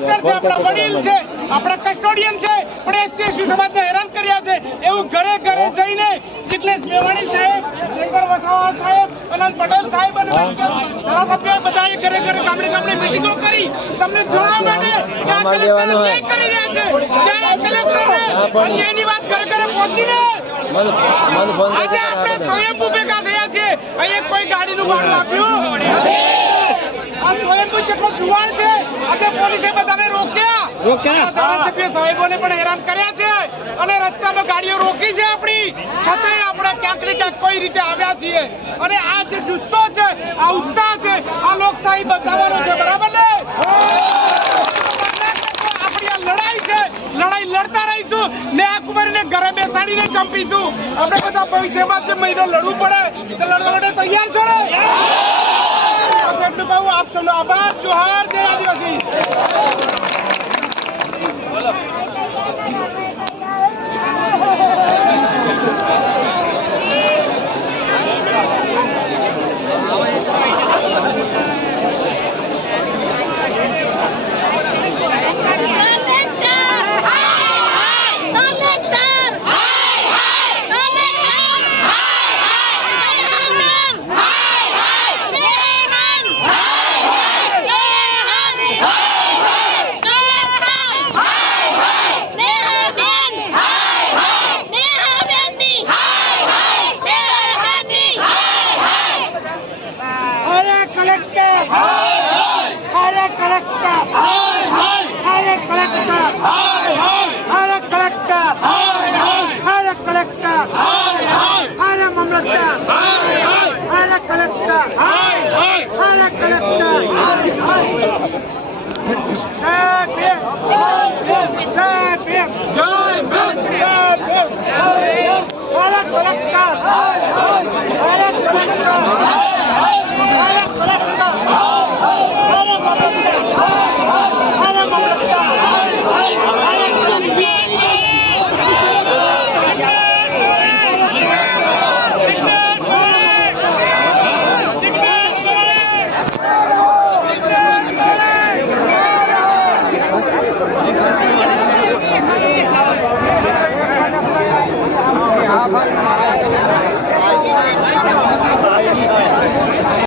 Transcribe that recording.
Master છે આપણા વડીલ છે આપણા કસ્ટોડિયન છે પણ એસસી એસટી સમાજને હેરાન કર્યા છે. એવું ઘરે ઘરે જઈને જિગ્નેશ મેવાણી સાહેબ શંકર વસાવા સાહેબ અનંત પટેલ સાહેબ અને ધારાસભ્ય બધાએ ઘરે ઘરે ગામડે ગામડે મિટિંગો કરી. તમને માટે કરી રહ્યા છે ત્યારે કલેક્ટરને અન્યાયની વાત ઘરે ઘરે પહોંચીને આજે આપણે સ્વયંભૂ ભેગા થયા છે અહીંયા કોઈ ગાડીનું ભાડું આપ્યું નથી. જેટલો જુવાન છે? આજે પોલીસે બધાને રોક્યા. રોક્યા? ધારાસભ્ય સાહેબોને પણ હેરાન કર્યા છે. અને રસ્તામાં ગાડીઓ રોકી છે આપણી. છતાંય આપણે ક્યાંક ને ક્યાંક કોઈ રીતે આવ્યા છીએ? અને આ જે જુસ્સો છે આ ઉત્સાહ છે આ લોકશાહી બચાવવાનો છે બરાબર ને? આપણી આ લડાઈ છે લડાઈ લડતા રહીશું. ને આ કુમારીને ઘરે બેસાડીને ચંપીશું. આપણે બધા ભવિષ્યમાં જે મહિનો લડવું પડે. તો લડવા માટે તૈયાર છો ને? Thank you. हरे कलेक्टर हरे कलेक्टर हरे कलेक्टर हरे कलेक्टर हरे कलेक्टर हरे ममलता हरे कलेक्टर हरे collector Hey, Jai Jai Jai Jai Jai Jai Jai Jai Jai